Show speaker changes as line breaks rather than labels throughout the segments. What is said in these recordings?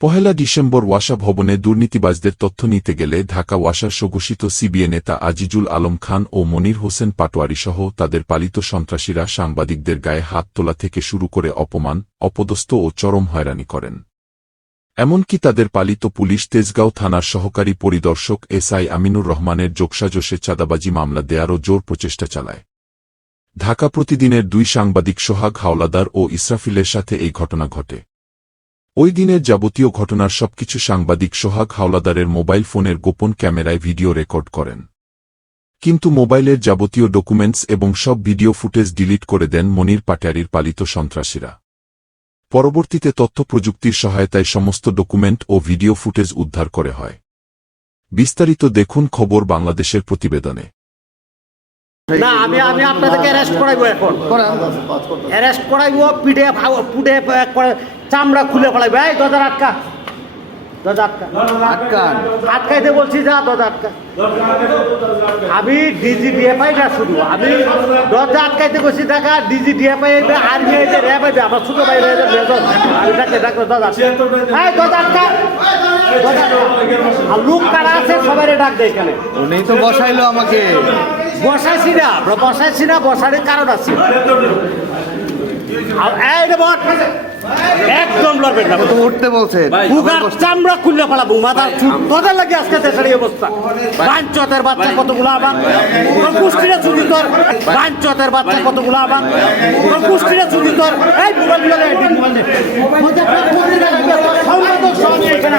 পহেলা December ওয়াসা ভবনে দুর্নীতিবাজদের তথ্য নিতে গেলে ঢাকা ওয়াসার স্বঘোষিত সিবিএ নেতা আজিজুল আলম খান ও মনির হোসেন পাটোয়ারিসহ তাদের পালিত সন্ত্রাসীরা সাংবাদিকদের গায়ে হাত তোলা থেকে শুরু করে অপমান, অপদস্থ ও চরম হয়রানি করেন। এমনকি তাদের পালিত পুলিশ তেজগাঁও থানার সহকারী পরিদর্শক এসআই আমিনুর রহমানের যোগসাজশে চাঁদাবাজি মামলা দেয়ারও জোর প্রচেষ্টা চালায়। ঢাকা প্রতিদিনের দুই সাংবাদিক সোহাগ হাওলাদার ও ইসরাফিলের সাথে এই ঘটনা ঘটে। ওই দিনের যাবতীয় ঘটনার সবকিছু সাংবাদিক সোহাগ হাওলাদারের মোবাইল ফোনের গোপন ক্যামেরায় ভিডিও রেকর্ড করেন। কিন্তু মোবাইলের যাবতীয় ডকুমেন্টস এবং সব ভিডিও ফুটেজ ডিলিট করে দেন মনির পাটারির পালিত সন্ত্রাসীরা। পরবর্তীতে তথ্য প্রযুক্তির সহায়তায় সমস্ত ডকুমেন্ট ও ভিডিও ফুটেজ উদ্ধার করে হয়। বিস্তারিত দেখুন খবর বাংলাদেশের প্রতিবেদনে।
না আমি আমি আপনাদেরকে অ্যারেস্ট করাইবো এখন। অ্যারেস্ট করাইবো পিঠে পুটে করে চামড়া খুলে ফেলাইবো। এই দরজা আটকা। দরজা আটকা।
আটকান।
আটকাইতে বলছি যা দরজা আটকা। আমি ডিজি ডিএফআই না শুধু। আমি দরজা আটকাইতে বলছি দেখা ডিজি ডিএফআই আইবে আর্মি আইবে র্যাব আইবে আমার ছোট ভাই রয়েছে মেজর। আমি ডাকে ডাকে দরজা এই আটকা। দরজা আটকা। আর লোক কারা আছে সবাই ডাক দেয় এখানে।
উনি তো বসাইলো আমাকে।
বসাইছি না বসাইছি না বসার কারণ আছে আর এই রে বট একদম লড়বেন না
তো উঠতে বলছে
বুগার চামড়া খুললে ফেলাবো মাথার চুল তোদের লাগে আজকে দেশের এই অবস্থা বাঞ্চতের বাচ্চা কতগুলো আবার তোর কুষ্টিরে ছুটি তোর বাঞ্চতের বাচ্চা কতগুলো আবার তোর কুষ্টিরে তোর এই মোবাইল মোবাইল দে মধ্যে একটা ছুটি রাখবে সংবাদক সঙ্গে এখানে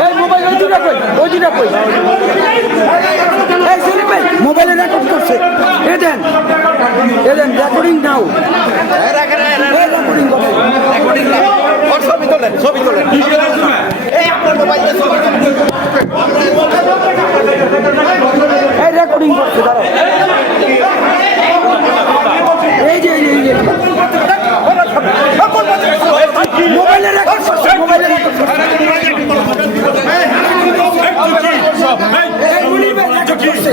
এই মোবাইল ওই দুটা কই ওই দুটা কই এই সেলিম ভাই মোবাইলে রেকর্ড করছে এ দেন। এ দেন রেকর্ডিং নাও। রেকর্ডিং করো এই রেকর্ডিং করছে দাঁড়াও এই যে এই যে এই যে মোবাইলে রেকর্ড করছে মোবাইলে রেকর্ড করছে এই মুনির ভাই রেকর্ড করছে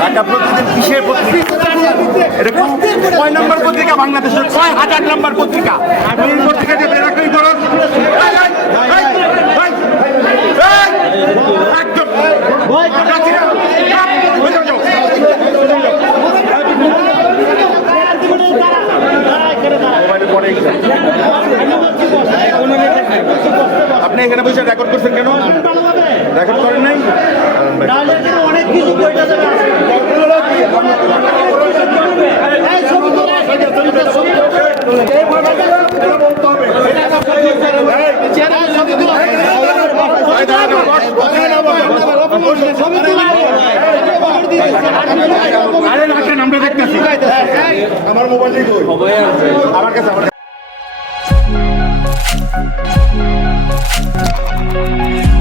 ঢাকা প্রতিদিন কিসের পত্রিকা? এটা কয় নম্বর পত্রিকা বাংলাদেশের? ছয় হাজার নম্বর পত্রিকা? এই পত্রিকা করুন একদম। পরে। আপনি এখানে বসে রেকর্ড করছেন কেন? রেকর্ড করেন নাই?
অনেক কিছু
আরে রাখেন আমরা দেখতেছি।
আমার মোবাইল আমার কাছে আমার কাছে Música